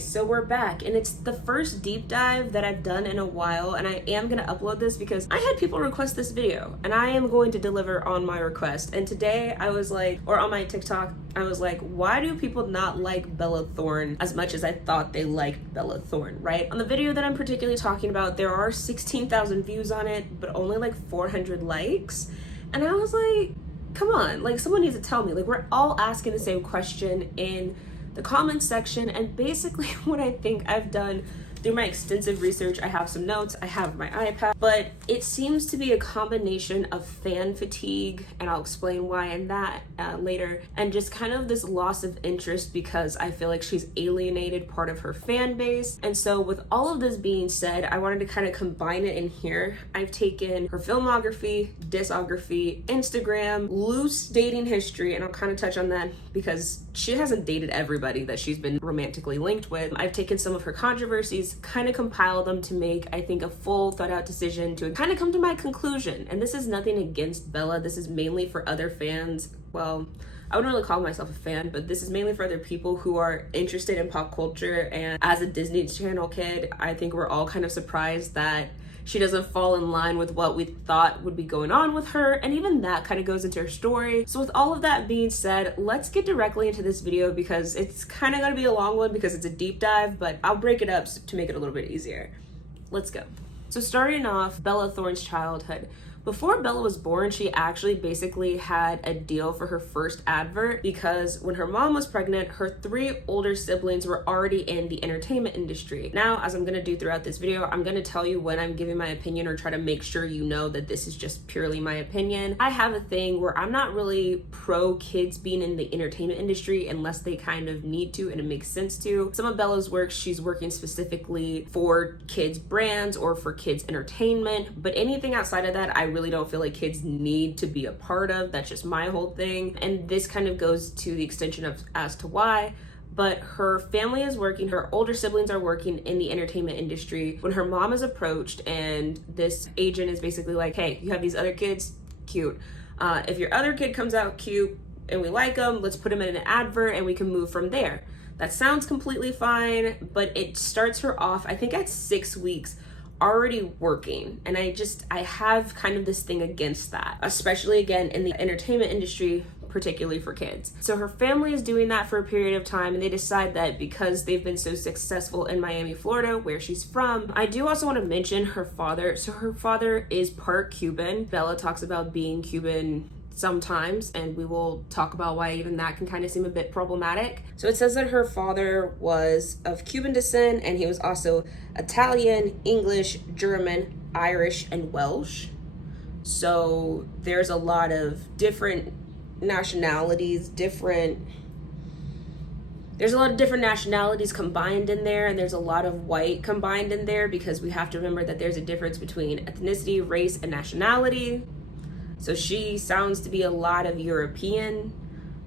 So we're back, and it's the first deep dive that I've done in a while, and I am gonna upload this because I had people request this video, and I am going to deliver on my request. And today I was like, or on my TikTok, I was like, why do people not like Bella Thorne as much as I thought they liked Bella Thorne, right? On the video that I'm particularly talking about, there are 16,000 views on it, but only like 400 likes. And I was like, come on, like someone needs to tell me. Like, we're all asking the same question in the comments section, and basically what I think I've done through my extensive research, I have some notes, I have my iPad, but it seems to be a combination of fan fatigue, and I'll explain why and that later, and just kind of this loss of interest because I feel like she's alienated part of her fan base. And so with all of this being said, I wanted to kind of combine it in here. I've taken her filmography, discography, Instagram, loose dating history, and I'll kind of touch on that because she hasn't dated everybody that she's been romantically linked with. I've taken some of her controversies, kind of compiled them to make, I think, a full thought out decision to kind of come to my conclusion. And this is nothing against Bella. This is mainly for other fans. Well, I wouldn't really call myself a fan, but this is mainly for other people who are interested in pop culture. And as a Disney Channel kid, I think we're all kind of surprised that she doesn't fall in line with what we thought would be going on with her, and even that kind of goes into her story. So with all of that being said, let's get directly into this video because it's kind of gonna be a long one because it's a deep dive, but I'll break it up to make it a little bit easier. Let's go. So starting off, Bella Thorne's childhood. Before Bella was born, she actually basically had a deal for her first advert because when her mom was pregnant, her 3 older siblings were already in the entertainment industry. Now, as I'm gonna do throughout this video, I'm gonna tell you when I'm giving my opinion or try to make sure you know that this is just purely my opinion. I have a thing where I'm not really pro kids being in the entertainment industry unless they kind of need to and it makes sense to. Some of Bella's work, she's working specifically for kids brands or for kids entertainment, but anything outside of that, I really don't feel like kids need to be a part of. That's just my whole thing. And this kind of goes to the extension of as to why. But her family is working, her older siblings are working in the entertainment industry. When her mom is approached and this agent is basically like, hey, you have these other kids, cute. If your other kid comes out cute and we like them, let's put them in an advert and we can move from there. That sounds completely fine, but it starts her off, I think at 6 weeks, already working. And I have kind of this thing against that, especially again in the entertainment industry, particularly for kids. So her family is doing that for a period of time, and they decide that because they've been so successful in Miami, Florida, where she's from. I do also want to mention her father. So her father is part Cuban. Bella talks about being Cuban sometimes, and we will talk about why even that can kind of seem a bit problematic. So it says that her father was of Cuban descent, and he was also Italian, English, German, Irish, and Welsh. So there's a lot of different nationalities, there's a lot of different nationalities combined in there, and there's a lot of white combined in there because we have to remember that there's a difference between ethnicity, race, and nationality. So she sounds to be a lot of European,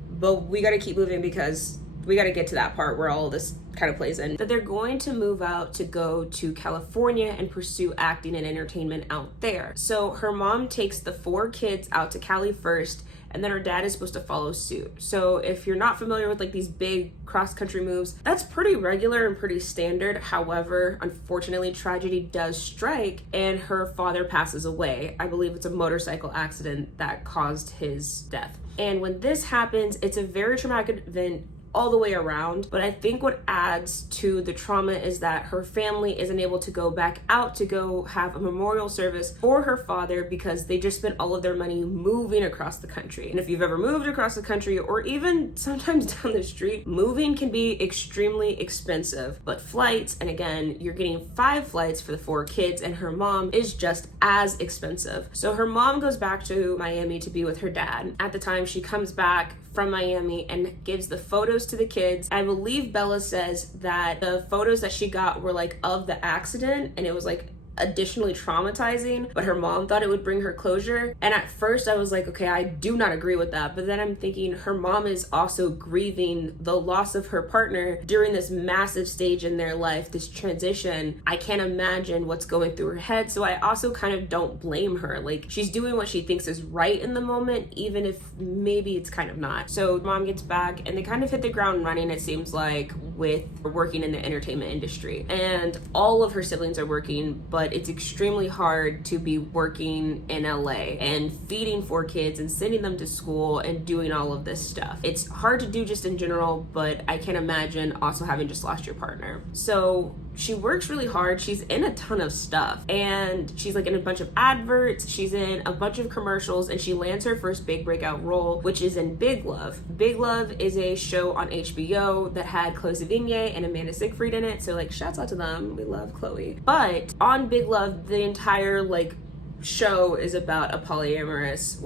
but we gotta keep moving because we gotta get to that part where all this kind of plays in. That they're going to move out to go to California and pursue acting and entertainment out there. So her mom takes the 4 kids out to Cali first, and then her dad is supposed to follow suit. So if you're not familiar with like these big cross-country moves, that's pretty regular and pretty standard. However, unfortunately, tragedy does strike and her father passes away. I believe it's a motorcycle accident that caused his death. And when this happens, it's a very traumatic event all the way around. But I think what adds to the trauma is that her family isn't able to go back out to go have a memorial service for her father because they just spent all of their money moving across the country. And if you've ever moved across the country or even sometimes down the street, moving can be extremely expensive. But flights, and again, you're getting 5 flights for the 4 kids, and her mom is just as expensive. So her mom goes back to Miami to be with her dad. At the time, she comes back from Miami and gives the photos to the kids. I believe Bella says that the photos that she got were like of the accident, and it was like additionally traumatizing, but her mom thought it would bring her closure. And at first I was like, okay, I do not agree with that. But then I'm thinking her mom is also grieving the loss of her partner during this massive stage in their life, this transition. I can't imagine what's going through her head. So I also kind of don't blame her. Like, she's doing what she thinks is right in the moment, even if maybe it's kind of not. So mom gets back and they kind of hit the ground running, it seems like, with working in the entertainment industry. And all of her siblings are working, but it's extremely hard to be working in LA and feeding 4 kids and sending them to school and doing all of this stuff. It's hard to do just in general, but I can't imagine also having just lost your partner. So she works really hard. She's in a ton of stuff, and she's like in a bunch of adverts, she's in a bunch of commercials, and she lands her first big breakout role, which is in Big Love. Big Love is a show on HBO that had Chloe Sevigny and Amanda Seyfried in it, so like shouts out to them, we love Chloe. But on Big Love, the entire like show is about a polygamist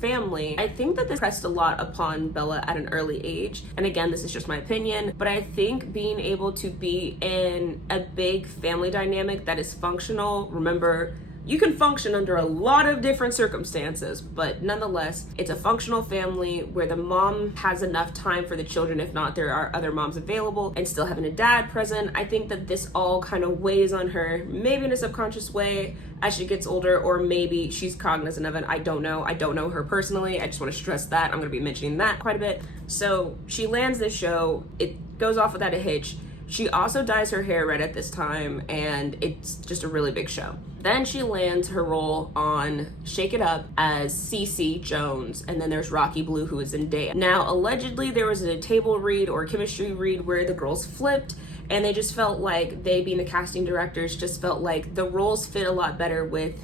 family. I think that this pressed a lot upon Bella at an early age. And again, this is just my opinion, but I think being able to be in a big family dynamic that is functional, remember, you can function under a lot of different circumstances, but nonetheless, it's a functional family where the mom has enough time for the children. If not, there are other moms available, and still having a dad present. I think that this all kind of weighs on her, maybe in a subconscious way as she gets older, or maybe she's cognizant of it. I don't know. I don't know her personally. I just want to stress that. I'm going to be mentioning that quite a bit. So she lands this show. It goes off without a hitch. She also dyes her hair red at this time, and it's just a really big show. Then she lands her role on Shake It Up as Cece Jones, and then there's Rocky Blue, who is Zendaya. Now, allegedly, there was a table read or a chemistry read where the girls flipped, and they just felt like, they being the casting directors, just felt like the roles fit a lot better with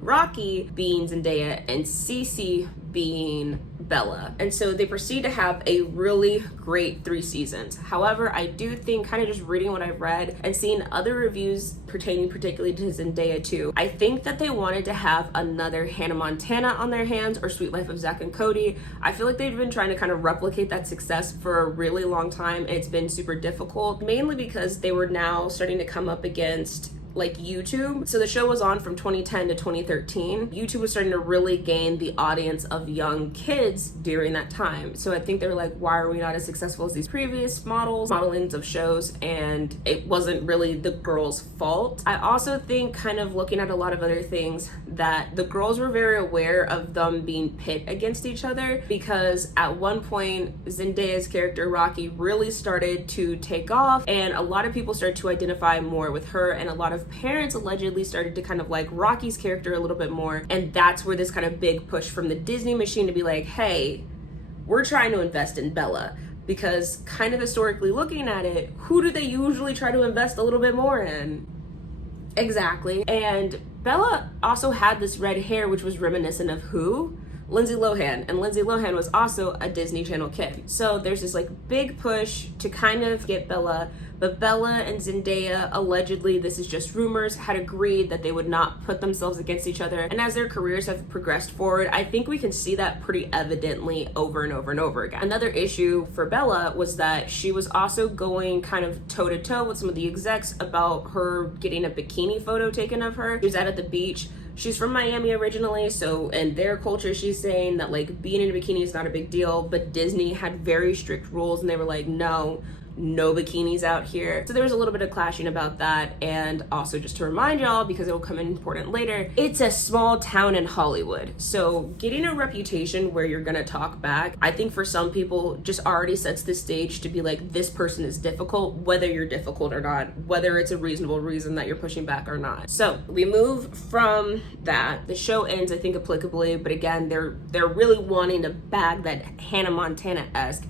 Rocky being Zendaya and Cece being Bella. And so they proceed to have a really great 3 seasons. However, I do think, kind of just reading what I've read and seeing other reviews pertaining particularly to Zendaya too, I think that they wanted to have another Hannah Montana on their hands, or Sweet Life of Zack and Cody. I feel like they've been trying to kind of replicate that success for a really long time, and it's been super difficult, mainly because they were now starting to come up against like YouTube. So the show was on from 2010 to 2013. YouTube was starting to really gain the audience of young kids during that time. So I think they were like, why are we not as successful as these previous modelings of shows? And it wasn't really the girls' fault. I also think, kind of looking at a lot of other things, that the girls were very aware of them being pit against each other, because at one point Zendaya's character Rocky really started to take off, and a lot of people started to identify more with her, and a lot of parents allegedly started to kind of like Rocky's character a little bit more. And that's where this kind of big push from the Disney machine to be like, hey, we're trying to invest in Bella, because kind of historically looking at it, who do they usually try to invest a little bit more in? Exactly. And Bella also had this red hair, which was reminiscent of who? Lindsay Lohan, and Lindsay Lohan was also a Disney Channel kid. So there's this like big push to kind of get Bella, but Bella and Zendaya, allegedly, this is just rumors, had agreed that they would not put themselves against each other. And as their careers have progressed forward, I think we can see that pretty evidently over and over and over again. Another issue for Bella was that she was also going kind of toe to toe with some of the execs about her getting a bikini photo taken of her. She was out at the beach. She's from Miami originally, so in their culture, she's saying that like being in a bikini is not a big deal, but Disney had very strict rules, and they were like, no bikinis out here. So there was a little bit of clashing about that. And also, just to remind y'all, because it will come in important later, it's a small town in Hollywood. So getting a reputation where you're gonna talk back, I think for some people just already sets the stage to be like, this person is difficult, whether you're difficult or not, whether it's a reasonable reason that you're pushing back or not. So we move from that. The show ends, I think, applicably, but again, they're really wanting to bag that Hannah Montana-esque.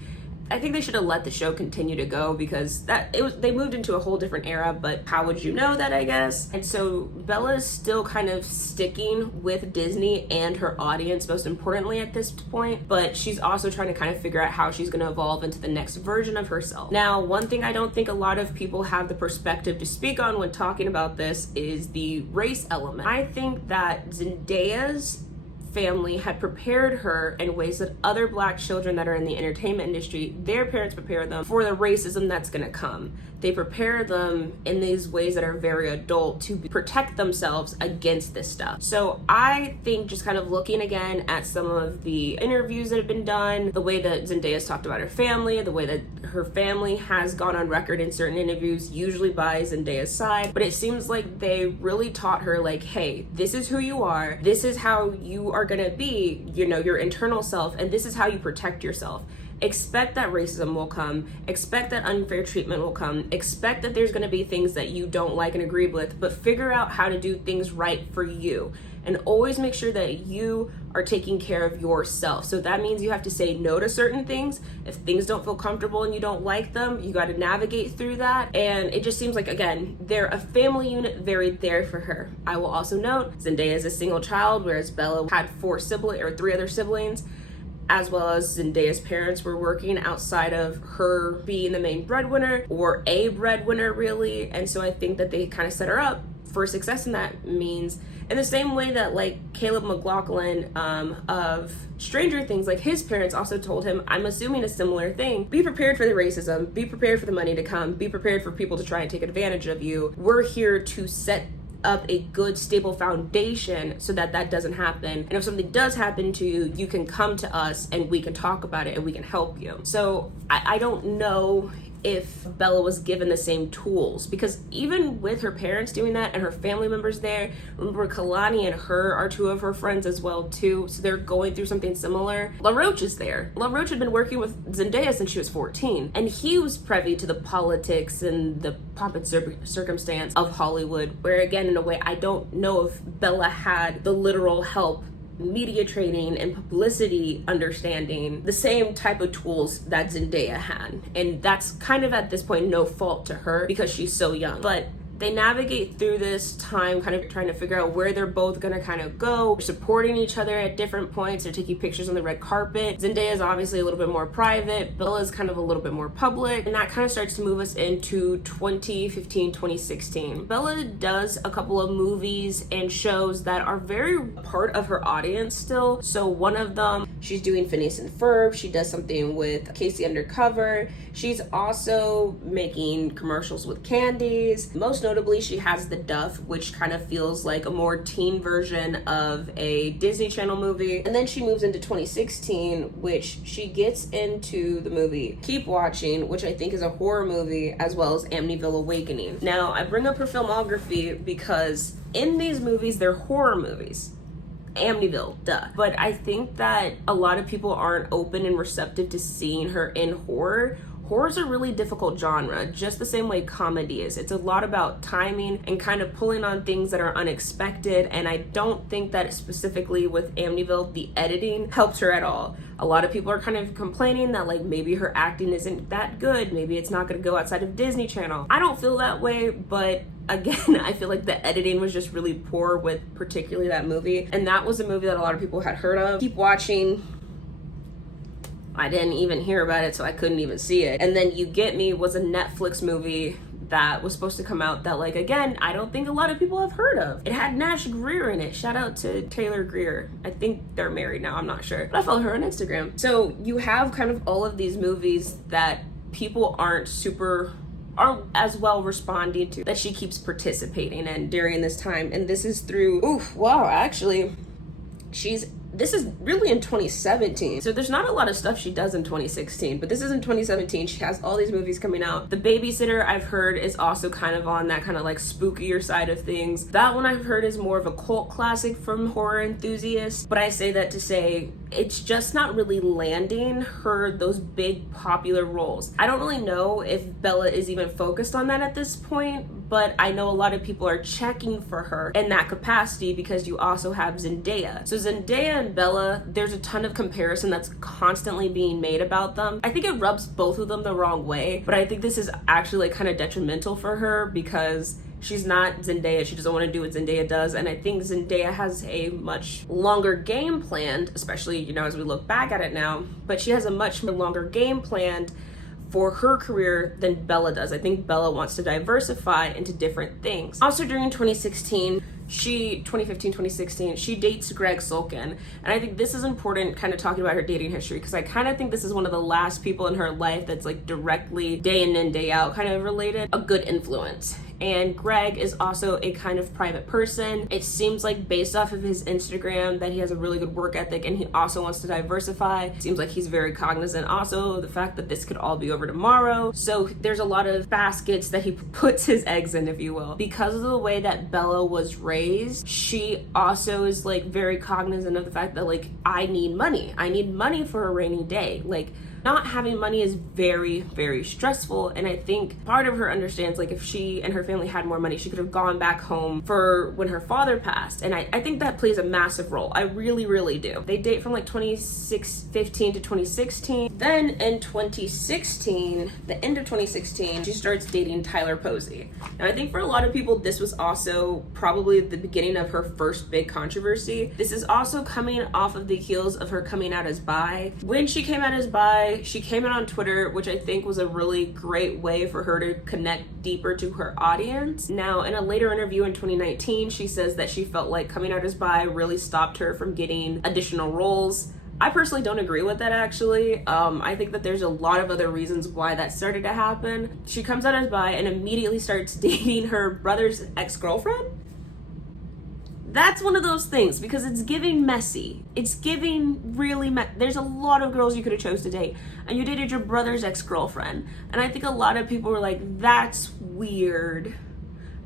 I think they should have let the show continue to go, because they moved into a whole different era, but how would you know that, I guess? And so Bella is still kind of sticking with Disney and her audience, most importantly at this point, but she's also trying to kind of figure out how she's going to evolve into the next version of herself. Now, one thing I don't think a lot of people have the perspective to speak on when talking about this is the race element. I think that Zendaya's family had prepared her in ways that other Black children that are in the entertainment industry, their parents prepare them for the racism that's gonna come. They prepare them in these ways that are very adult to protect themselves against this stuff. So I think just kind of looking again at some of the interviews that have been done, the way that Zendaya's talked about her family, the way that her family has gone on record in certain interviews, usually by Zendaya's side, but it seems like they really taught her like, hey, this is who you are, this is how you are gonna be, you know, your internal self, and this is how you protect yourself. Expect that racism will come, expect that unfair treatment will come, expect that there's going to be things that you don't like and agree with, but figure out how to do things right for you. And always make sure that you are taking care of yourself. So that means you have to say no to certain things. If things don't feel comfortable and you don't like them, you got to navigate through that. And it just seems like, again, they're a family unit very there for her. I will also note Zendaya is a single child, whereas Bella had 3 other siblings, as well as Zendaya's parents were working outside of her being the main breadwinner, or a breadwinner really. And so I think that they kind of set her up for success in that means, in the same way that like Caleb McLaughlin of Stranger Things, like his parents also told him, I'm assuming a similar thing, be prepared for the racism, be prepared for the money to come, be prepared for people to try and take advantage of you. We're here to set up a good stable foundation so that that doesn't happen, and if something does happen to you, you can come to us and we can talk about it and we can help you. So I don't know if Bella was given the same tools, because even with her parents doing that and her family members there, remember Kalani and her are 2 of her friends as well too, so they're going through something similar. LaRoche is there. LaRoche had been working with Zendaya since she was 14, and he was privy to the politics and the pomp and circumstance of Hollywood, where again, in a way, I don't know if Bella had the literal help, media training and publicity understanding, the same type of tools that Zendaya had. And that's kind of at this point no fault to her because she's so young. But they navigate through this time kind of trying to figure out where they're both gonna kind of go, supporting each other at different points. They're taking pictures on the red carpet. Zendaya is obviously a little bit more private, Bella's kind of a little bit more public, and that kind of starts to move us into 2015, 2016. Bella does a couple of movies and shows that are very part of her audience still. So one of them, she's doing Phineas and Ferb, she does something with Casey Undercover, she's also making commercials with candies. Most notably, she has The Duff, which kind of feels like a more teen version of a Disney Channel movie. And then she moves into 2016, which she gets into the movie Keep Watching, which I think is a horror movie, as well as Amityville Awakening. Now, I bring up her filmography because in these movies, they're horror movies. Amityville, duh. But I think that a lot of people aren't open and receptive to seeing her in horror. Horror's a really difficult genre, just the same way comedy is. It's a lot about timing and kind of pulling on things that are unexpected, and I don't think that specifically with Amityville, the editing helps her at all. A lot of people are kind of complaining that like maybe her acting isn't that good, maybe it's not gonna go outside of Disney Channel. I don't feel that way, but again, I feel like the editing was just really poor with particularly that movie, and that was a movie that a lot of people had heard of. Keep Watching, I didn't even hear about it, so I couldn't even see it. And then You Get Me was a Netflix movie that was supposed to come out that, like, again, I don't think a lot of people have heard of. It had Nash Greer in it. Shout out to Taylor Greer. I think they're married now, I'm not sure. But I follow her on Instagram. So you have kind of all of these movies that people aren't as well responding to, that she keeps participating in during this time. And this is through, this is really in 2017. So there's not a lot of stuff she does in 2016, but this is in 2017. She has all these movies coming out. The Babysitter, I've heard, is also kind of on that kind of like spookier side of things. That one I've heard is more of a cult classic from horror enthusiasts, but I say that to say it's just not really landing her those big popular roles. I don't really know if Bella is even focused on that at this point, but I know a lot of people are checking for her in that capacity because you also have Zendaya. So Zendaya and Bella, there's a ton of comparison that's constantly being made about them. I think it rubs both of them the wrong way, but I think this is actually like kind of detrimental for her because she's not Zendaya. She doesn't want to do what Zendaya does. And I think Zendaya has a much longer game planned, especially, you know, as we look back at it now, but she has a much longer game planned for her career than Bella does. I think Bella wants to diversify into different things. Also during 2015, she dates Greg Sulkin. And I think this is important, kind of talking about her dating history, because I kind of think this is one of the last people in her life that's like directly day in and day out kind of related, a good influence. And Greg is also a kind of private person. It seems like based off of his Instagram that he has a really good work ethic, and he also wants to diversify. It seems like he's very cognizant also the fact that this could all be over tomorrow. So there's a lot of baskets that he puts his eggs in, if you will. Because of the way that Bella was raised, she also is like very cognizant of the fact that like, I need money for a rainy day. Like, not having money is very, very stressful. And I think part of her understands, like, if she and her family had more money, she could have gone back home for when her father passed. And I think that plays a massive role. I really, really do. They date from like 2015 to 2016. Then in 2016, the end of 2016, she starts dating Tyler Posey. Now I think for a lot of people, this was also probably the beginning of her first big controversy. This is also coming off of the heels of her coming out as bi. When she came out as bi, she came out on Twitter, which I think was a really great way for her to connect deeper to her audience. Now, in a later interview in 2019, she says that she felt like coming out as bi really stopped her from getting additional roles. I personally don't agree with that, actually. I think that there's a lot of other reasons why that started to happen. She comes out as bi and immediately starts dating her brother's ex-girlfriend. That's one of those things, because it's giving messy. It's giving really there's a lot of girls you could have chose to date, and you dated your brother's ex-girlfriend. And I think a lot of people were like, that's weird.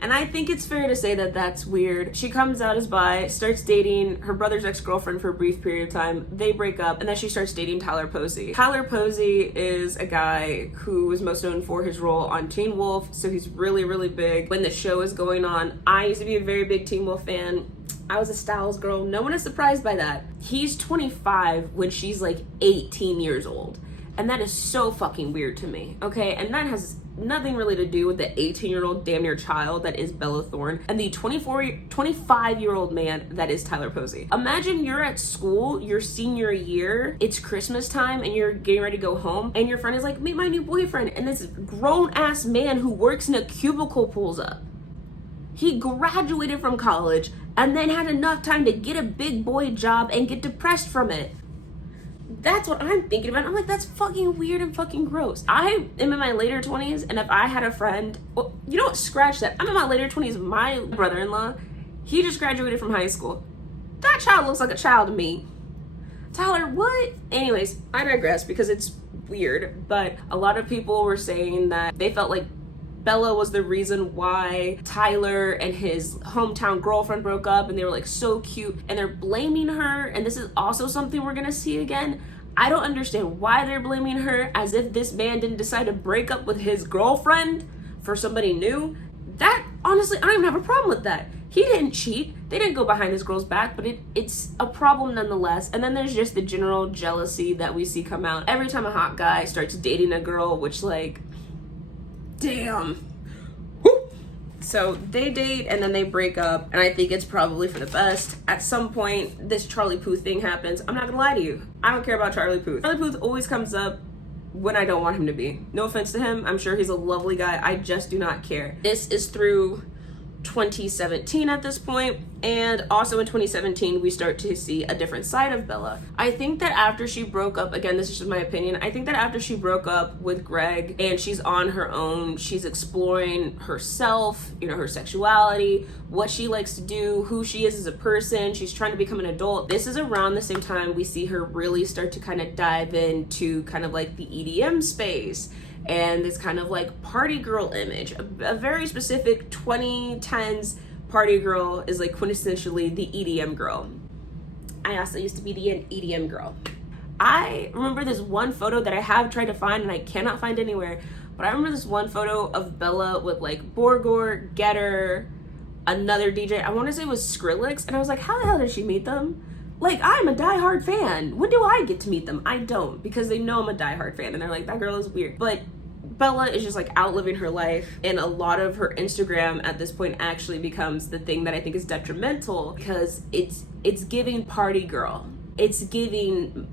And I think it's fair to say that that's weird. She comes out as bi, starts dating her brother's ex-girlfriend for a brief period of time. They break up, and then she starts dating Tyler Posey. Tyler Posey is a guy who is most known for his role on Teen Wolf, so he's really, really big when the show is going on. I used to be a very big Teen Wolf fan. I was a Styles girl. No one is surprised by that. He's 25 when she's like 18 years old. And that is so fucking weird to me, okay? And that has nothing really to do with the 18-year-old damn near child that is Bella Thorne and the 25-year-old man that is Tyler Posey. Imagine you're at school, your senior year, it's Christmas time, and you're getting ready to go home, and your friend is like, meet my new boyfriend, and this grown-ass man who works in a cubicle pulls up. He graduated from college and then had enough time to get a big boy job and get depressed from it. That's what I'm thinking about. I'm like, that's fucking weird and fucking gross. I am in my later 20s, and if I had a friend, well, you know what, scratch that. I'm in my later 20s. My brother-in-law, he just graduated from high school. That child looks like a child to me. Tyler, what? Anyways, I digress because it's weird, but a lot of people were saying that they felt like Bella was the reason why Tyler and his hometown girlfriend broke up, and they were like so cute, and they're blaming her. And this is also something we're gonna see again. I don't understand why they're blaming her, as if this man didn't decide to break up with his girlfriend for somebody new. That, honestly, I don't even have a problem with that. He didn't cheat. They didn't go behind this girl's back, but it's a problem nonetheless. And then there's just the general jealousy that we see come out every time a hot guy starts dating a girl, which, like, damn. Woo. So they date and then they break up, and I think it's probably for the best. At some point, this Charlie Puth thing happens. I'm not gonna lie to you. I don't care about Charlie Puth. Charlie Puth always comes up when I don't want him to be. No offense to him. I'm sure he's a lovely guy. I just do not care. This is through 2017 at this point, and also in 2017 we start to see a different side of Bella. I think that after she broke up, again, this is just my opinion, I think that after she broke up with Greg and she's on her own, she's exploring herself, you know, her sexuality, what she likes to do, who she is as a person. She's trying to become an adult. This is around the same time we see her really start to kind of dive into kind of like the EDM space and this kind of like party girl image. A very specific 2010s party girl is like quintessentially the EDM girl. I also used to be the EDM girl. I remember this one photo that I have tried to find and I cannot find anywhere, but I remember this one photo of Bella with like Borgor, Getter, another DJ, I want to say it was Skrillex, and I was like, how the hell did she meet them? Like, I'm a diehard fan. When do I get to meet them? I don't, because they know I'm a diehard fan, and they're like, that girl is weird. But Bella is just like out living her life, and a lot of her Instagram at this point actually becomes the thing that I think is detrimental, because it's giving party girl. It's giving,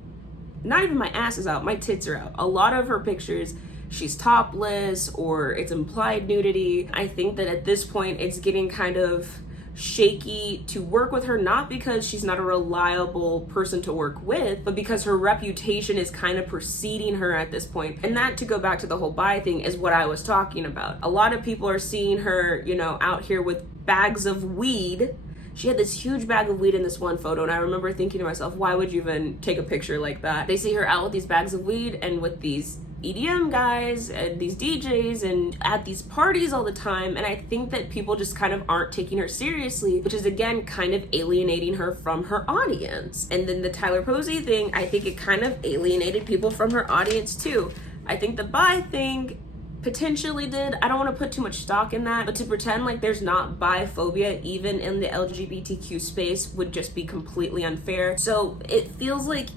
not even my ass is out, my tits are out. A lot of her pictures, she's topless or it's implied nudity. I think that at this point it's getting kind of shaky to work with her, not because she's not a reliable person to work with, but because her reputation is kind of preceding her at this point. And that, to go back to the whole bi thing, is what I was talking about. A lot of people are seeing her, you know, out here with bags of weed. She had this huge bag of weed in this one photo, and I remember thinking to myself, why would you even take a picture like that? They see her out with these bags of weed and with these EDM guys and these DJs and at these parties all the time, and I think that people just kind of aren't taking her seriously, which is again kind of alienating her from her audience. And then the Tyler Posey thing, I think it kind of alienated people from her audience too. I think the bi thing potentially did. I don't want to put too much stock in that, but to pretend like there's not biphobia even in the LGBTQ space would just be completely unfair. So it feels like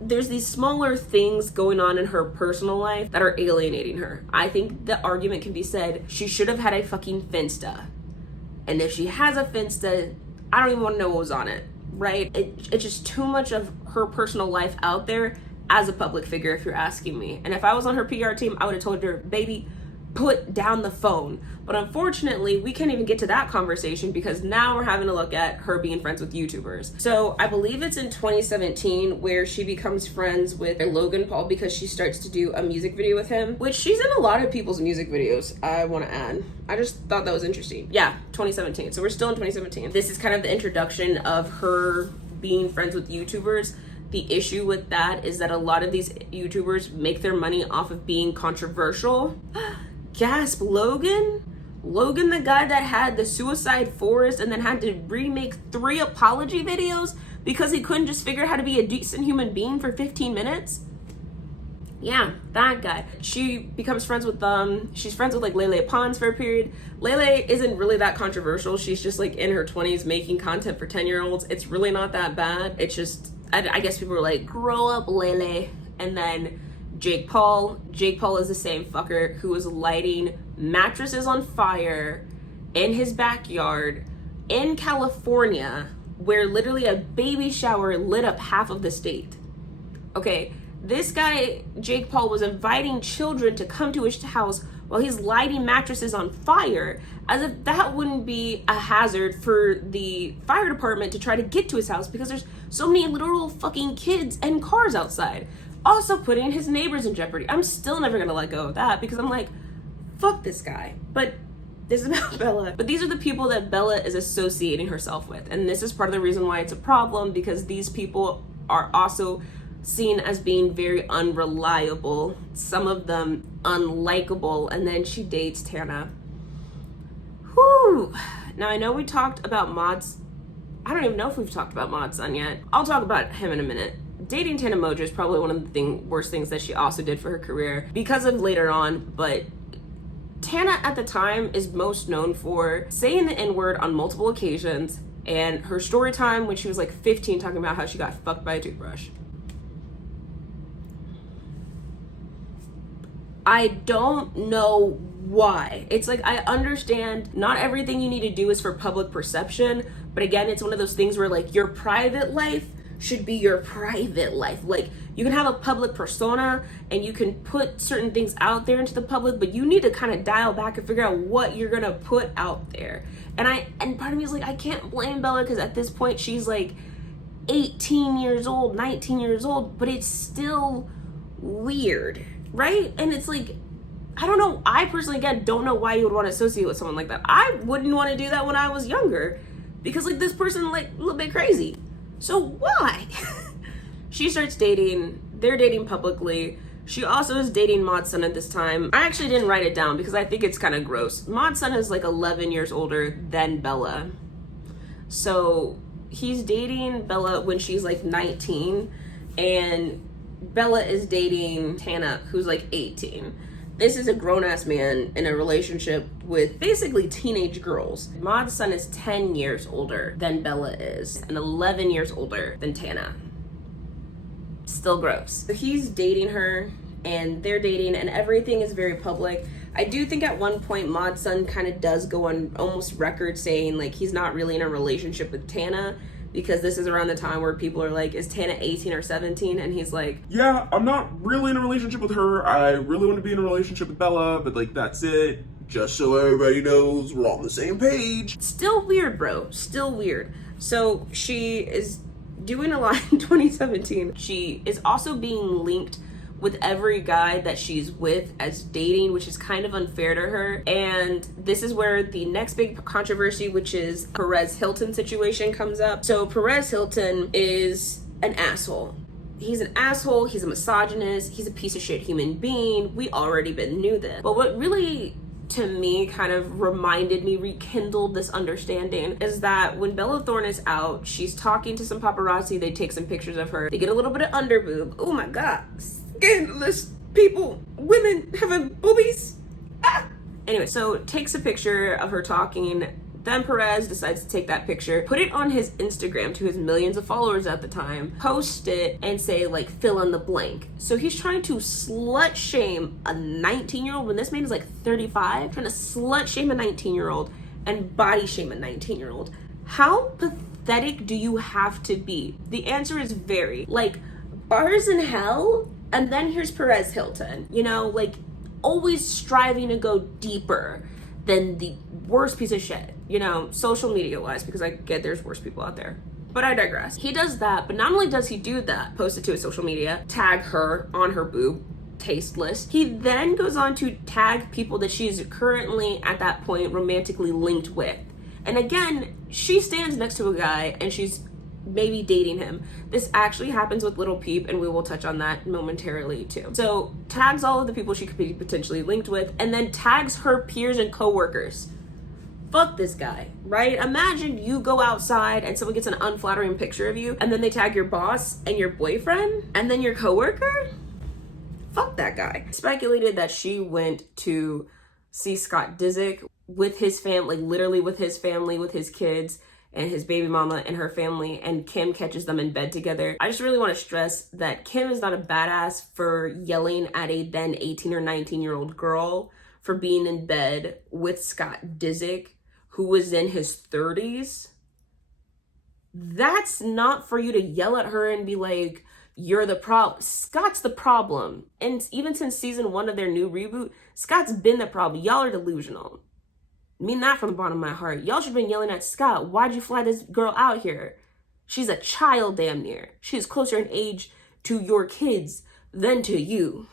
there's these smaller things going on in her personal life that are alienating her. I think the argument can be said, she should have had a fucking Finsta. And if she has a Finsta, I don't even want to know what was on it, right? It's just too much of her personal life out there as a public figure, if you're asking me. And if I was on her PR team, I would have told her, baby, put down the phone. But unfortunately, we can't even get to that conversation because now we're having to look at her being friends with YouTubers. So I believe it's in 2017 where she becomes friends with Logan Paul because she starts to do a music video with him, which she's in a lot of people's music videos, I want to add. I just thought that was interesting. Yeah, 2017. So we're still in 2017. This is kind of the introduction of her being friends with YouTubers. The issue with that is that a lot of these YouTubers make their money off of being controversial. Gasp, Logan? Logan, the guy that had the Suicide Forest and then had to remake 3 apology videos because he couldn't just figure out how to be a decent human being for 15 minutes? Yeah, that guy. She becomes friends with she's friends with like Lele Pons for a period. Lele isn't really that controversial. She's just like in her 20s making content for 10-year-olds. It's really not that bad. It's just, I guess people are like, grow up, Lele. And then Jake Paul. Jake Paul is the same fucker who was lighting mattresses on fire in his backyard in California, where literally a baby shower lit up half of the state. Okay, this guy, Jake Paul, was inviting children to come to his house while he's lighting mattresses on fire, as if that wouldn't be a hazard for the fire department to try to get to his house because there's so many literal fucking kids and cars outside. Also putting his neighbors in jeopardy. I'm still never gonna let go of that because I'm like, fuck this guy. But this is about Bella. But these are the people that Bella is associating herself with. And this is part of the reason why it's a problem, because these people are also seen as being very unreliable, some of them unlikable, and then she dates Tana. Whew. Now I know we talked about Maud's, I don't even know if we've talked about Maud's son yet. I'll talk about him in a minute. Dating Tana Mojo is probably one of the worst things that she also did for her career because of later on, but Tana at the time is most known for saying the N-word on multiple occasions, and her story time when she was like 15 talking about how she got fucked by a toothbrush. I don't know why. It's like, I understand not everything you need to do is for public perception, but again, it's one of those things where like your private life should be your private life. Like, you can have a public persona and you can put certain things out there into the public, but you need to kind of dial back and figure out what you're gonna put out there. And part of me is like, I can't blame Bella because at this point she's like 18 years old, 19 years old, but it's still weird, right? And it's like, I don't know, I personally, again, don't know why you would want to associate with someone like that. I wouldn't want to do that when I was younger because like this person like a little bit crazy. So why? She starts dating, they're dating publicly. She also is dating Maud's son at this time. I actually didn't write it down because I think it's kind of gross. Maud's son is like 11 years older than Bella. So he's dating Bella when she's like 19, and Bella is dating Tana, who's like 18. This is a grown-ass man in a relationship with basically teenage girls. Maud's son is 10 years older than Bella is, and 11 years older than Tana. Still gross. So he's dating her, and they're dating, and everything is very public. I do think at one point Maud's son kind of does go on almost record saying like he's not really in a relationship with Tana because this is around the time where people are like, is Tana 18 or 17? And he's like, yeah, I'm not really in a relationship with her. I really want to be in a relationship with Bella, but like, that's it. Just so everybody knows we're all on the same page. Still weird, bro. Still weird. So she is doing a lot in 2017. She is also being linked with every guy that she's with as dating, which is kind of unfair to her. And this is where the next big controversy, which is Perez Hilton situation, comes up. So Perez Hilton is an asshole. He's an asshole, he's a misogynist, he's a piece of shit human being. We already knew this. But what really, to me, kind of rekindled this understanding is that when Bella Thorne is out, she's talking to some paparazzi, they take some pictures of her, they get a little bit of underboob. Oh my god, scandalous people, women having boobies. Ah! Anyway, so takes a picture of her talking. Then Perez decides to take that picture, put it on his Instagram to his millions of followers at the time, post it and say like, fill in the blank. So he's trying to slut shame a 19-year-old when this man is like 35, trying to slut shame a 19-year-old and body shame a 19-year-old. How pathetic do you have to be? The answer is very, like, bars in hell. And then here's Perez Hilton, you know, like always striving to go deeper than the worst piece of shit, you know, social media wise, because I get there's worse people out there. But I digress. He does that, but not only does he do that, post it to his social media, tag her on her boob, tasteless. He then goes on to tag people that she's currently at that point romantically linked with. And again, she stands next to a guy and she's maybe dating him. This actually happens with Little Peep, and we will touch on that momentarily too. So tags all of the people she could be potentially linked with, and then tags her peers and coworkers. Fuck this guy, right? Imagine you go outside and someone gets an unflattering picture of you, and then they tag your boss and your boyfriend and then your coworker. Fuck that guy. Speculated that she went to see Scott Disick with his family, literally with his family, with his kids and his baby mama and her family, and Kim catches them in bed together. I just really want to stress that Kim is not a badass for yelling at a then 18 or 19-year-old girl for being in bed with Scott Disick, who was in his 30s. That's not for you to yell at her and be like, you're the problem. Scott's the problem. And even since season 1 of their new reboot, Scott's been the problem. Y'all are delusional. I mean that from the bottom of my heart. Y'all should have been yelling at Scott. Why'd you fly this girl out here? She's a child damn near. She is closer in age to your kids than to you.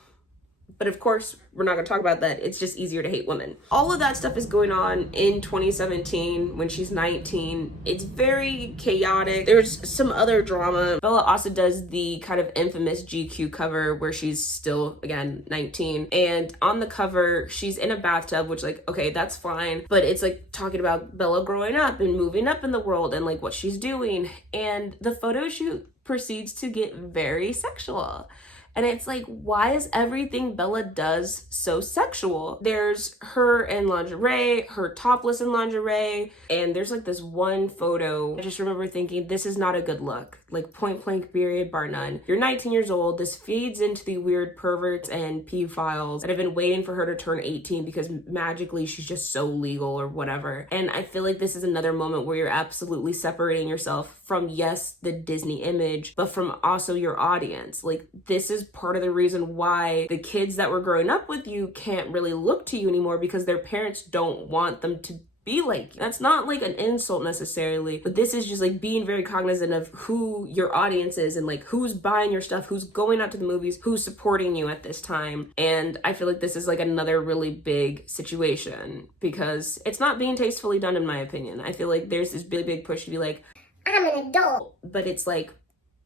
But of course, we're not going to talk about that. It's just easier to hate women. All of that stuff is going on in 2017 when she's 19. It's very chaotic. There's some other drama. Bella also does the kind of infamous GQ cover where she's still, again, 19. And on the cover, she's in a bathtub, which, like, okay, that's fine. But it's like talking about Bella growing up and moving up in the world and like what she's doing. And the photo shoot proceeds to get very sexual. And it's like, why is everything Bella does so sexual? There's her in lingerie, her topless in lingerie, and there's like this one photo. I just remember thinking, this is not a good look. Like, point blank, period, bar none. You're 19 years old. This feeds into the weird perverts and pedophiles that have been waiting for her to turn 18 because magically she's just so legal or whatever. And I feel like this is another moment where you're absolutely separating yourself from, yes, the Disney image, but from also your audience. Like, this is part of the reason why the kids that were growing up with you can't really look to you anymore, because their parents don't want them to be like you. That's not like an insult necessarily, but this is just like being very cognizant of who your audience is and like who's buying your stuff, who's going out to the movies, who's supporting you at this time. And I feel like this is like another really big situation because it's not being tastefully done, in my opinion. I feel like there's this really big push to be like, I'm an adult, but it's like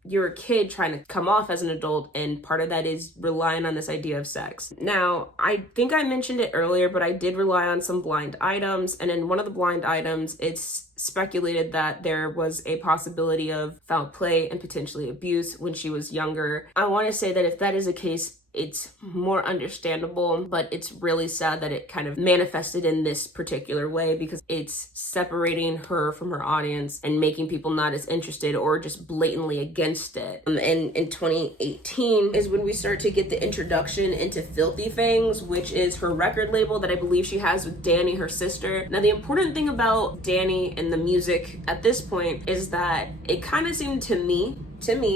you're a kid trying to come off as an adult, and part of that is relying on this idea of sex. Now, I think I mentioned it earlier, but I did rely on some blind items, and in one of the blind items, it's speculated that there was a possibility of foul play and potentially abuse when she was younger. I want to say that if that is the case, it's more understandable, but it's really sad that it kind of manifested in this particular way because it's separating her from her audience and making people not as interested or just blatantly against it. And in 2018 is when we start to get the introduction into Filthy Things, which is her record label that I believe she has with Danny, her sister. Now, the important thing about Danny and the music at this point is that it kind of seemed to me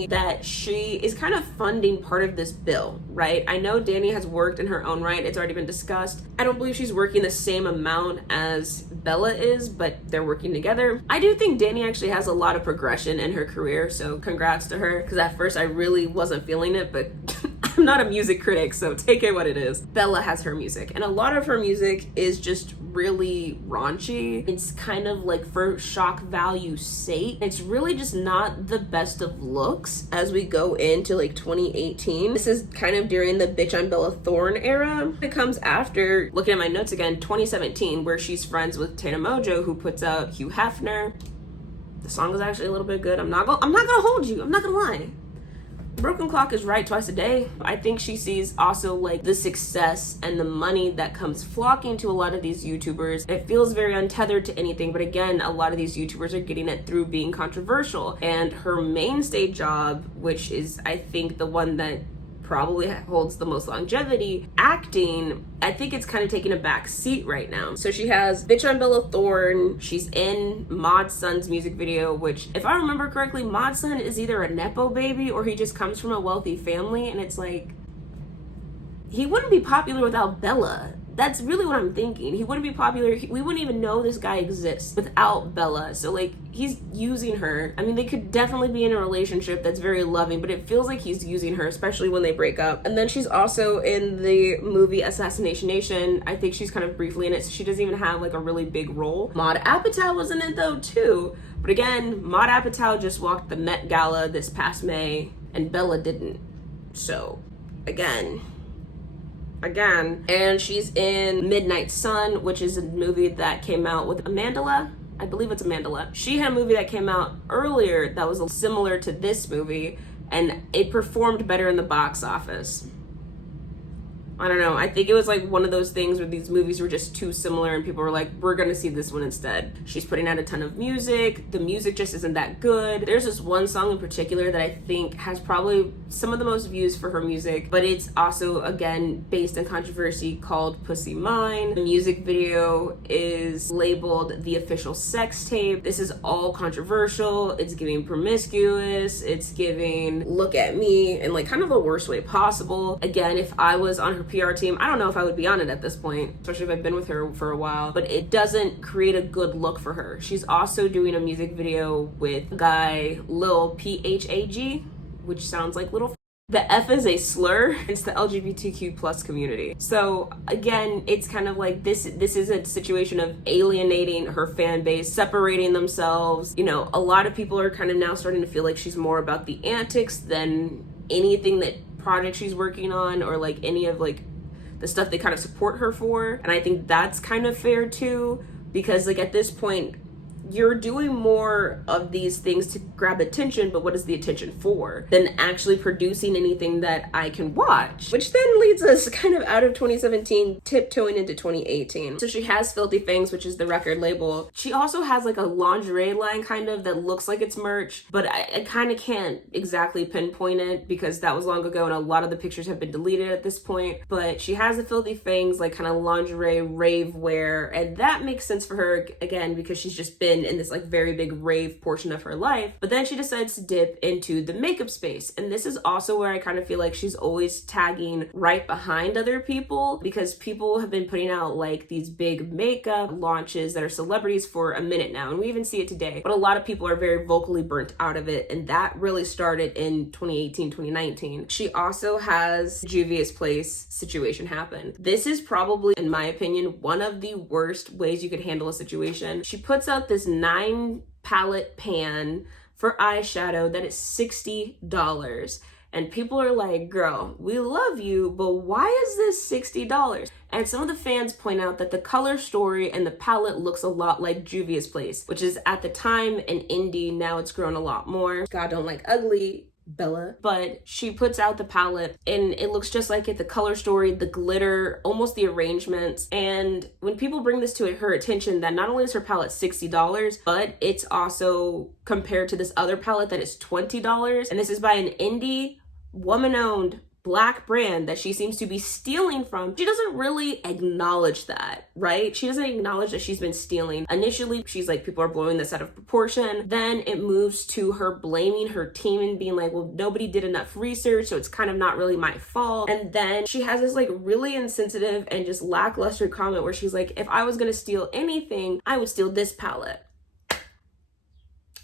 that she is kind of funding part of this bill, right? I know Danny has worked in her own right. It's already been discussed. I don't believe she's working the same amount as Bella is, but they're working together. I do think Danny actually has a lot of progression in her career, so congrats to her, because at first I really wasn't feeling it, but I'm not a music critic, so take it what it is. Bella has her music, and a lot of her music is just really raunchy. It's kind of like for shock value's sake. It's really just not the best of looks as we go into like 2018. This is kind of during the Bitch I'm Bella Thorne era. It comes after, looking at my notes again, 2017, where she's friends with Tana Mojo, who puts out Hugh Hefner. The song is actually a little bit good. I'm not gonna hold you. I'm not gonna lie. Broken clock is right twice a day. I think she sees also like the success and the money that comes flocking to a lot of these YouTubers. It feels very untethered to anything, but again, a lot of these YouTubers are getting it through being controversial. And her mainstay job, which is I think the one that probably holds the most longevity, acting, I think it's kind of taking a back seat right now. So she has Bitch I'm Bella Thorne. She's in Mod Son's music video, which if I remember correctly, Mod Son is either a Nepo baby or he just comes from a wealthy family, and it's like, he wouldn't be popular without Bella. That's really what I'm thinking. He wouldn't be popular. We wouldn't even know this guy exists without Bella. So like, he's using her. I mean, they could definitely be in a relationship that's very loving, but it feels like he's using her, especially when they break up. And then she's also in the movie Assassination Nation. I think she's kind of briefly in it, so she doesn't even have like a really big role. Maud Apatow was in it though too. But again, Maud Apatow just walked the Met Gala this past May, and Bella didn't. So again, and she's in Midnight Sun, which is a movie that came out with Amandla. I believe it's Amandla. She had a movie that came out earlier that was similar to this movie, and it performed better in the box office. I don't know. I think it was like one of those things where these movies were just too similar and people were like, we're gonna see this one instead. She's putting out a ton of music. The music just isn't that good. There's this one song in particular that I think has probably some of the most views for her music, but it's also, again, based in controversy, called Pussy Mine. The music video is labeled the official sex tape. This is all controversial. It's giving promiscuous. It's giving look at me in like kind of the worst way possible. Again, if I was on her PR team, I don't know if I would be on it at this point, especially if I've been with her for a while, but it doesn't create a good look for her. She's also doing a music video with a guy, Lil Phag, which sounds like little. The F is a slur. It's the LGBTQ plus community. So again, it's kind of like this is a situation of alienating her fan base, separating themselves. You know, a lot of people are kind of now starting to feel like she's more about the antics than anything that project she's working on, or like any of like the stuff they kind of support her for. And I think that's kind of fair too, because like at this point, you're doing more of these things to grab attention, but what is the attention for, than actually producing anything that I can watch? Which then leads us kind of out of 2017, tiptoeing into 2018. So she has Filthy Things, which is the record label. She also has like a lingerie line kind of that looks like it's merch, but I kind of can't exactly pinpoint it because that was long ago and a lot of the pictures have been deleted at this point. But she has the Filthy Things, like kind of lingerie rave wear, and that makes sense for her, again, because she's just been in this like very big rave portion of her life. But then she decides to dip into the makeup space, and this is also where I kind of feel like she's always tagging right behind other people, because people have been putting out like these big makeup launches that are celebrities for a minute now, and we even see it today, but a lot of people are very vocally burnt out of it, and that really started in 2018, 2019. She also has Juvia's Place situation happen. This is probably, in my opinion, one of the worst ways you could handle a situation. She puts out this 9 palette pan for eyeshadow that is $60. And people are like, girl, we love you, but why is this $60? And some of the fans point out that the color story and the palette looks a lot like Juvia's Place, which is at the time an indie. Now it's grown a lot more. God don't like ugly. Bella, but she puts out the palette and it looks just like it. The color story, the glitter, almost the arrangements. And when people bring this to her attention, that not only is her palette $60, but it's also compared to this other palette that is $20. And this is by an indie, woman-owned Black brand that she seems to be stealing from. She doesn't really acknowledge that, right? She doesn't acknowledge that she's been stealing. Initially, she's like, people are blowing this out of proportion. Then it moves to her blaming her team and being like, well, nobody did enough research, so it's kind of not really my fault. And then she has this like really insensitive and just lackluster comment where she's like, if I was gonna steal anything, I would steal this palette.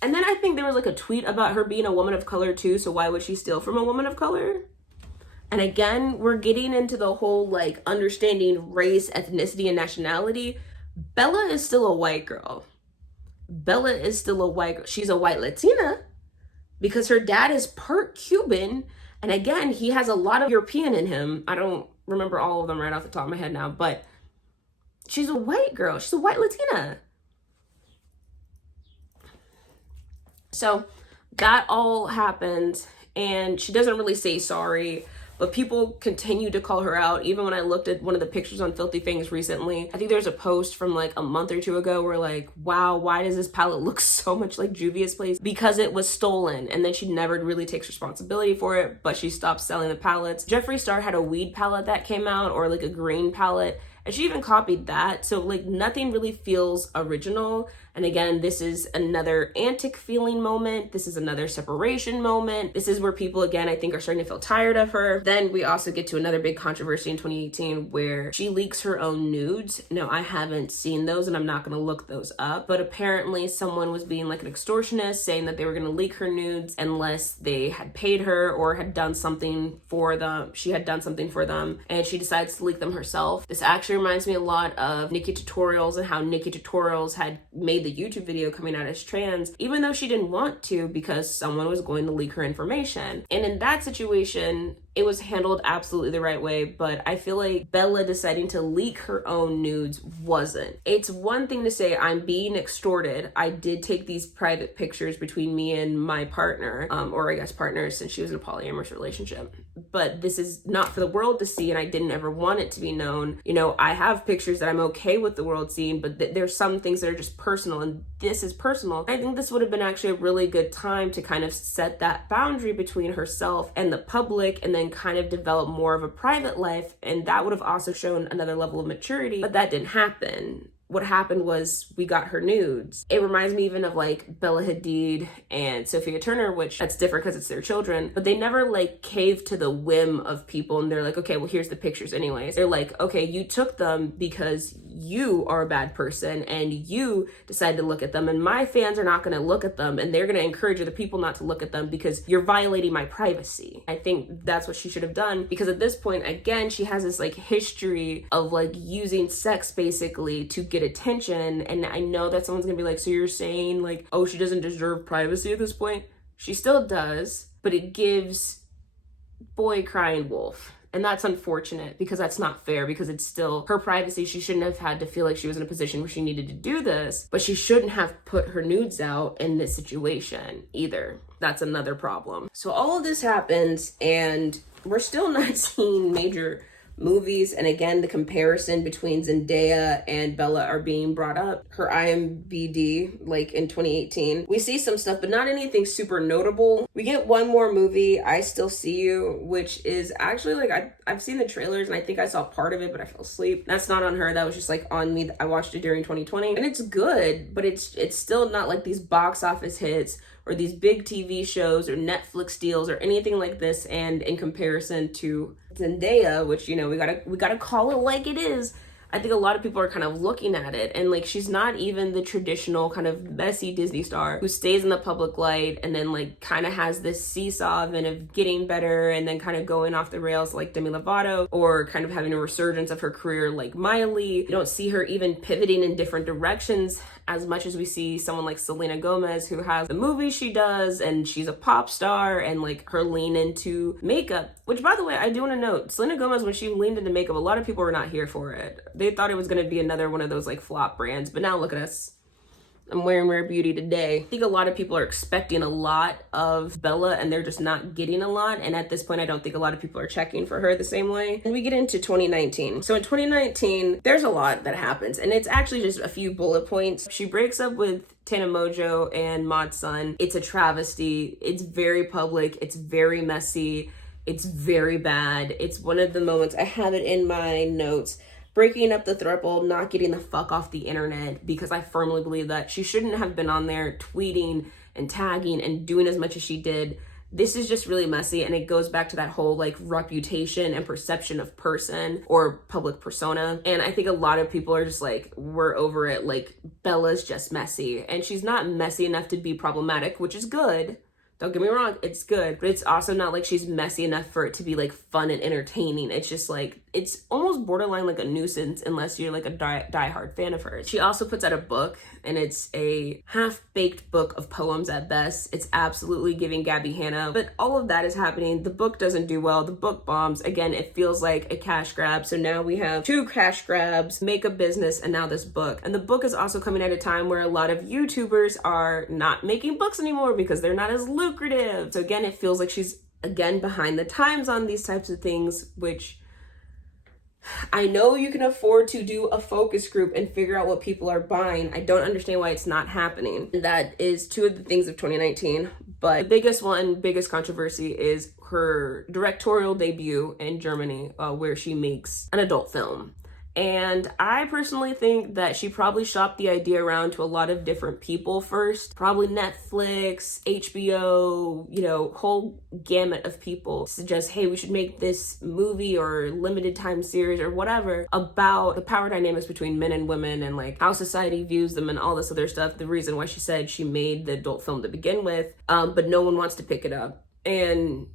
And then I think there was like a tweet about her being a woman of color too, so why would she steal from a woman of color? And again, we're getting into the whole like understanding race, ethnicity, and nationality. Bella is still a white girl. Bella is still a white girl. She's a white Latina because her dad is part Cuban. And again, he has a lot of European in him. I don't remember all of them right off the top of my head now, but she's a white girl. She's a white Latina. So that all happened and she doesn't really say sorry. But people continue to call her out. Even when I looked at one of the pictures on Filthy Things recently, I think there's a post from like a month or two ago where like, wow, why does this palette look so much like Juvia's Place? Because it was stolen. And then she never really takes responsibility for it, but she stopped selling the palettes. Jeffree Star had a weed palette that came out, or like a green palette, and she even copied that. So like nothing really feels original. And again, this is another antic feeling moment. This is another separation moment. This is where people, again, I think are starting to feel tired of her. Then we also get to another big controversy in 2018 where she leaks her own nudes. Now, I haven't seen those and I'm not gonna look those up, but apparently someone was being like an extortionist, saying that they were gonna leak her nudes unless they had paid her or had done something for them. She had done something for them and she decides to leak them herself. This actually reminds me a lot of Nikki Tutorials and how Nikki Tutorials had made the YouTube video coming out as trans, even though she didn't want to because someone was going to leak her information. And in that situation, it was handled absolutely the right way, but I feel like Bella deciding to leak her own nudes wasn't. It's one thing to say, I'm being extorted. I did take these private pictures between me and my partner, or I guess partners since she was in a polyamorous relationship. But this is not for the world to see and I didn't ever want it to be known. You know, I have pictures that I'm okay with the world seeing, but there's some things that are just personal and this is personal. I think this would have been actually a really good time to kind of set that boundary between herself and the public and then kind of develop more of a private life, and that would have also shown another level of maturity, but that didn't happen. What happened was we got her nudes. It reminds me even of like Bella Hadid and Sophia Turner, which that's different because it's their children, but they never like caved to the whim of people and they're like, okay, well, here's the pictures anyways. They're like, okay, you took them because you are a bad person and you decided to look at them and my fans are not going to look at them and they're going to encourage other people not to look at them because you're violating my privacy. I think that's what she should have done, because at this point, again, she has this like history of like using sex basically to get attention. And I know that someone's gonna be like, so you're saying like, oh, she doesn't deserve privacy at this point? She still does, but it gives boy crying wolf. And that's unfortunate because that's not fair, because it's still her privacy. She shouldn't have had to feel like she was in a position where she needed to do this, but she shouldn't have put her nudes out in this situation either. That's another problem. So all of this happens and we're still not seeing major movies. And again, the comparison between Zendaya and Bella are being brought up. Her IMDb, like in 2018, we see some stuff, but not anything super notable. We get one more movie, I Still See You, which is actually like, I've seen the trailers and I think I saw part of it, but I fell asleep. That's not on her. That was just like on me. I watched it during 2020 and it's good, but it's still not like these box office hits or these big TV shows or Netflix deals or anything like this. And in comparison to Zendaya, which, you know, we gotta call it like it is, I think a lot of people are kind of looking at it and like, she's not even the traditional kind of messy Disney star who stays in the public light and then like kind of has this seesaw event of getting better and then kind of going off the rails like Demi Lovato, or kind of having a resurgence of her career like Miley. You don't see her even pivoting in different directions as much as we see someone like Selena Gomez, who has the movies she does and she's a pop star, and like her lean into makeup, which by the way, I do want to note, Selena Gomez, when she leaned into makeup, a lot of people were not here for it. They thought it was going to be another one of those like flop brands, but now look at us. I'm wearing Rare Beauty today. I think a lot of people are expecting a lot of Bella and they're just not getting a lot. And at this point, I don't think a lot of people are checking for her the same way. And we get into 2019. So in 2019, there's a lot that happens and it's actually just a few bullet points. She breaks up with Tana Mojo and Mod's son. It's a travesty. It's very public. It's very messy. It's very bad. It's one of the moments, I have it in my notes, breaking up the throuple, not getting the fuck off the internet, because I firmly believe that she shouldn't have been on there tweeting and tagging and doing as much as she did. This is just really messy, and it goes back to that whole like reputation and perception of person or public persona. And I think a lot of people are just like, we're over it. Like, Bella's just messy, and she's not messy enough to be problematic, which is good. Don't get me wrong, it's good, but it's also not like she's messy enough for it to be like fun and entertaining. It's just like, it's almost borderline like a nuisance unless you're like a diehard fan of hers. She also puts out a book, and it's a half-baked book of poems at best. It's absolutely giving Gabby Hanna, but all of that is happening. The book doesn't do well. The book bombs. Again, it feels like a cash grab. So now we have two cash grabs, makeup business, and now this book. And the book is also coming at a time where a lot of YouTubers are not making books anymore because they're not as lucrative. So again, it feels like she's again behind the times on these types of things, which I know you can afford to do a focus group and figure out what people are buying. I don't understand why it's not happening. That is two of the things of 2019. But the biggest controversy is her directorial debut in Germany, where she makes an adult film. And I personally think that she probably shopped the idea around to a lot of different people first. Probably Netflix, HBO, you know, whole gamut of people suggest, hey, we should make this movie or limited time series or whatever about the power dynamics between men and women and like how society views them and all this other stuff. The reason why she said she made the adult film to begin with, but no one wants to pick it up. And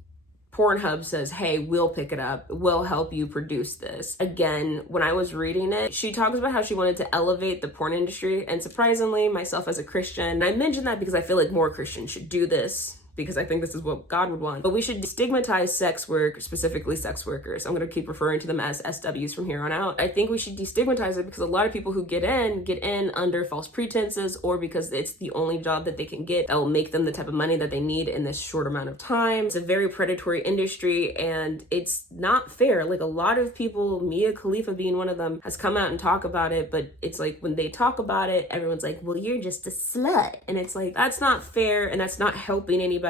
Pornhub says, hey, we'll pick it up. We'll help you produce this. Again, when I was reading it, she talks about how she wanted to elevate the porn industry. And surprisingly, myself as a Christian, I mention that because I feel like more Christians should do this, because I think this is what God would want. But we should destigmatize sex work, specifically sex workers. I'm going to keep referring to them as SWs from here on out. I think we should destigmatize it because a lot of people who get in under false pretenses, or because it's the only job that they can get that will make them the type of money that they need in this short amount of time. It's a very predatory industry and it's not fair. Like, a lot of people, Mia Khalifa being one of them, has come out and talk about it, but it's like when they talk about it, everyone's like, well, you're just a slut. And it's like, that's not fair and that's not helping anybody.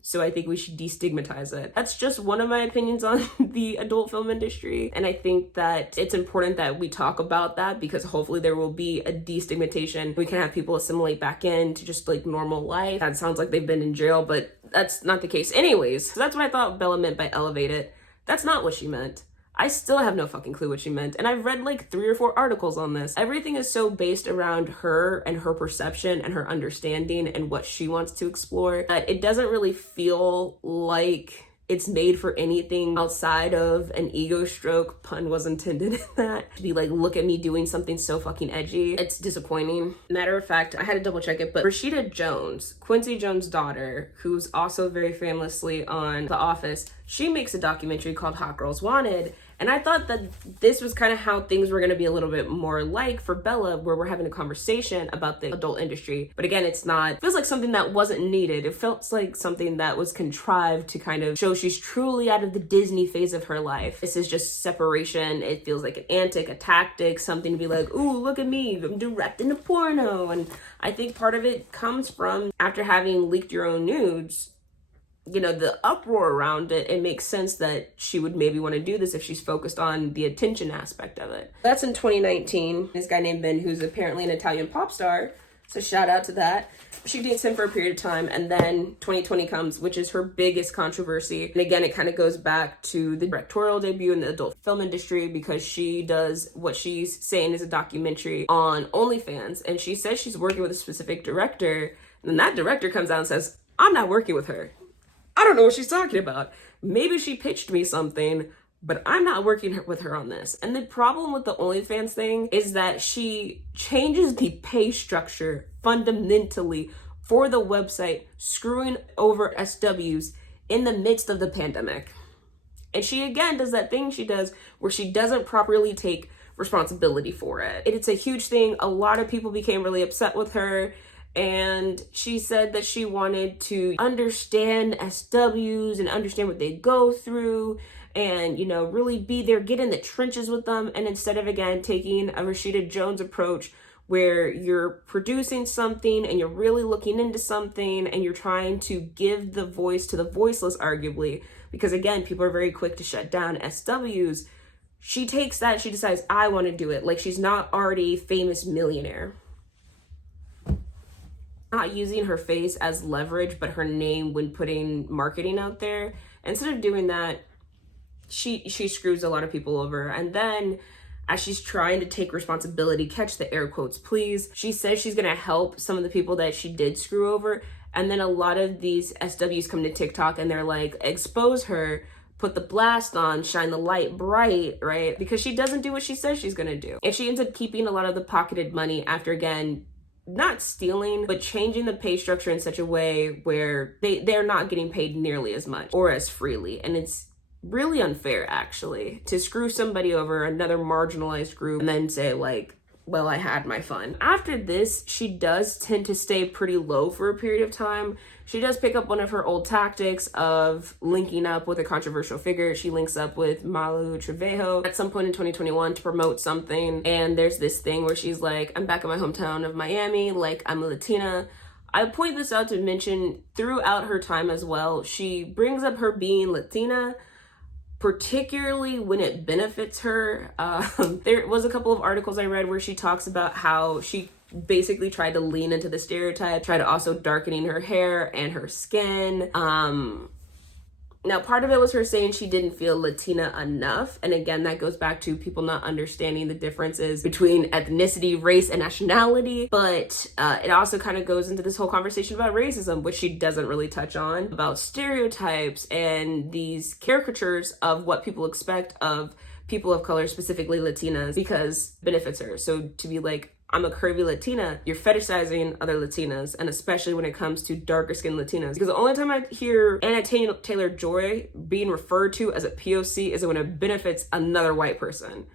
So I think we should destigmatize it. That's just one of my opinions on the adult film industry. And I think that it's important that we talk about that, because hopefully there will be a destigmatization. We can have people assimilate back into just like normal life. That sounds like they've been in jail, but that's not the case anyways. So that's what I thought Bella meant by elevate it. That's not what she meant. I still have no fucking clue what she meant. And I've read like 3 or 4 articles on this. Everything is so based around her and her perception and her understanding and what she wants to explore that it doesn't really feel like it's made for anything outside of an ego stroke. Pun was intended in that. To be like, look at me doing something so fucking edgy. It's disappointing. Matter of fact, I had to double check it, but Rashida Jones, Quincy Jones' daughter, who's also very famously on The Office, she makes a documentary called Hot Girls Wanted. And I thought that this was kind of how things were going to be a little bit more like for Bella, where we're having a conversation about the adult industry. But again, it's not. It feels like something that wasn't needed. It felt like something that was contrived to kind of show she's truly out of the Disney phase of her life. This is just separation. It feels like an antic, a tactic, something to be like, ooh, look at me, I'm directing a porno. And I think part of it comes from, after having leaked your own nudes, you know, the uproar around it, it makes sense that she would maybe want to do this if she's focused on the attention aspect of it. That's in 2019. This guy named Ben, who's apparently an Italian pop star, so shout out to that. She dates him for a period of time, and then 2020 comes, which is her biggest controversy. And again, it kind of goes back to the directorial debut in the adult film industry, because she does what she's saying is a documentary on OnlyFans, and she says she's working with a specific director, and then that director comes out and says, I'm not working with her. I don't know what she's talking about. Maybe she pitched me something, but I'm not working with her on this. And the problem with the OnlyFans thing is that she changes the pay structure fundamentally for the website, screwing over SWs in the midst of the pandemic. And she again does that thing she does where she doesn't properly take responsibility for it. It's a huge thing. A lot of people became really upset with her. And she said that she wanted to understand SWs and understand what they go through and, you know, really be there, get in the trenches with them. And instead of, again, taking a Rashida Jones approach where you're producing something and you're really looking into something and you're trying to give the voice to the voiceless, arguably, because, again, people are very quick to shut down SWs. She takes that, she decides, I want to do it. Like, she's not already famous millionaire. Not using her face as leverage, but her name when putting marketing out there. Instead of doing that, she screws a lot of people over. And then as she's trying to take responsibility, catch the air quotes, please, she says she's gonna help some of the people that she did screw over. And then a lot of these SWs come to TikTok and they're like, expose her, put the blast on, shine the light bright, right? Because she doesn't do what she says she's gonna do. And she ends up keeping a lot of the pocketed money after, again, not stealing, but changing the pay structure in such a way where they're not getting paid nearly as much or as freely. And it's really unfair, actually, to screw somebody over, another marginalized group, and then say, like, well, I had my fun. After this, she does tend to stay pretty low for a period of time. She does pick up one of her old tactics of linking up with a controversial figure. She links up with Malu Trevejo at some point in 2021 to promote something. And there's this thing where she's like, I'm back in my hometown of Miami, like, I'm a Latina. I point this out to mention throughout her time as well, she brings up her being Latina, particularly when it benefits her. There was a couple of articles I read where she talks about how she basically tried to lean into the stereotype, tried to also darkening her hair and her skin. Now, part of it was her saying she didn't feel Latina enough. And again, that goes back to people not understanding the differences between ethnicity, race, and nationality. But it also kind of goes into this whole conversation about racism, which she doesn't really touch on, about stereotypes and these caricatures of what people expect of people of color, specifically Latinas, because it benefits her. So to be like, I'm a curvy Latina, you're fetishizing other Latinas, and especially when it comes to darker skinned Latinas. Because the only time I hear Anna Taylor-Joy being referred to as a POC is when it benefits another white person.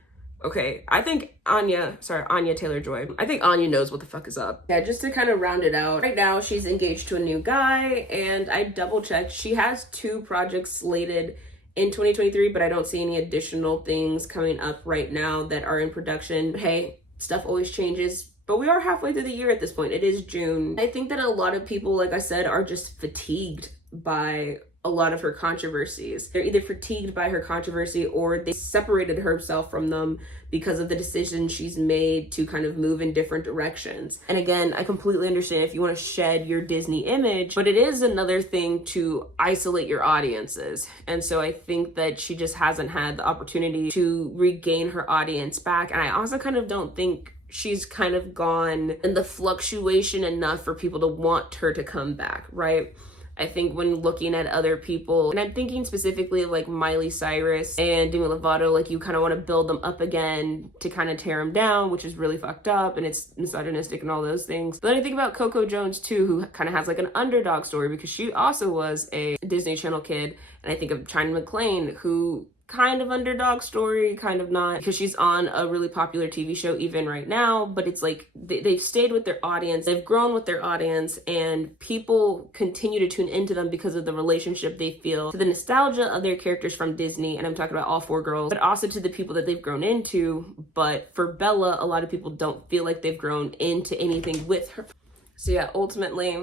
Okay, I think Anya Taylor-Joy, I think Anya knows what the fuck is up. Yeah, just to kind of round it out, right now she's engaged to a new guy, and I double checked, she has 2 projects slated in 2023, but I don't see any additional things coming up right now that are in production. But hey, stuff always changes, but we are halfway through the year at this point. It is June. I think that a lot of people, like I said, are just fatigued by a lot of her controversies. They're either fatigued by her controversy or they separated herself from them because of the decisions she's made to kind of move in different directions. And again, I completely understand if you want to shed your Disney image, but it is another thing to isolate your audiences. And so I think that she just hasn't had the opportunity to regain her audience back. And I also kind of don't think she's kind of gone in the fluctuation enough for people to want her to come back, right? I think when looking at other people, and I'm thinking specifically of like Miley Cyrus and Demi Lovato, like you kind of want to build them up again to kind of tear them down, which is really fucked up and it's misogynistic and all those things. But then I think about Coco Jones too, who kind of has like an underdog story because she also was a Disney Channel kid. And I think of China McClain, who kind of underdog story, kind of not, because she's on a really popular TV show even right now, but it's like they've stayed with their audience, they've grown with their audience, and people continue to tune into them because of the relationship they feel to the nostalgia of their characters from Disney. And I'm talking about all 4 girls, but also to the people that they've grown into. But for Bella, a lot of people don't feel like they've grown into anything with her. So yeah, ultimately,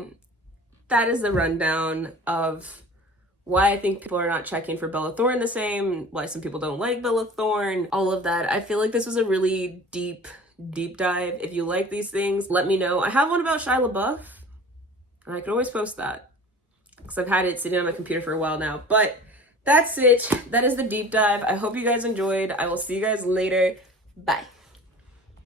that is the rundown of why I think people are not checking for Bella Thorne the same, why some people don't like Bella Thorne, all of that. I feel like this was a really deep dive. If you like these things, let me know. I have one about Shia LaBeouf, and I could always post that because I've had it sitting on my computer for a while now. But that's it. That is the deep dive. I hope you guys enjoyed. I will see you guys later. Bye.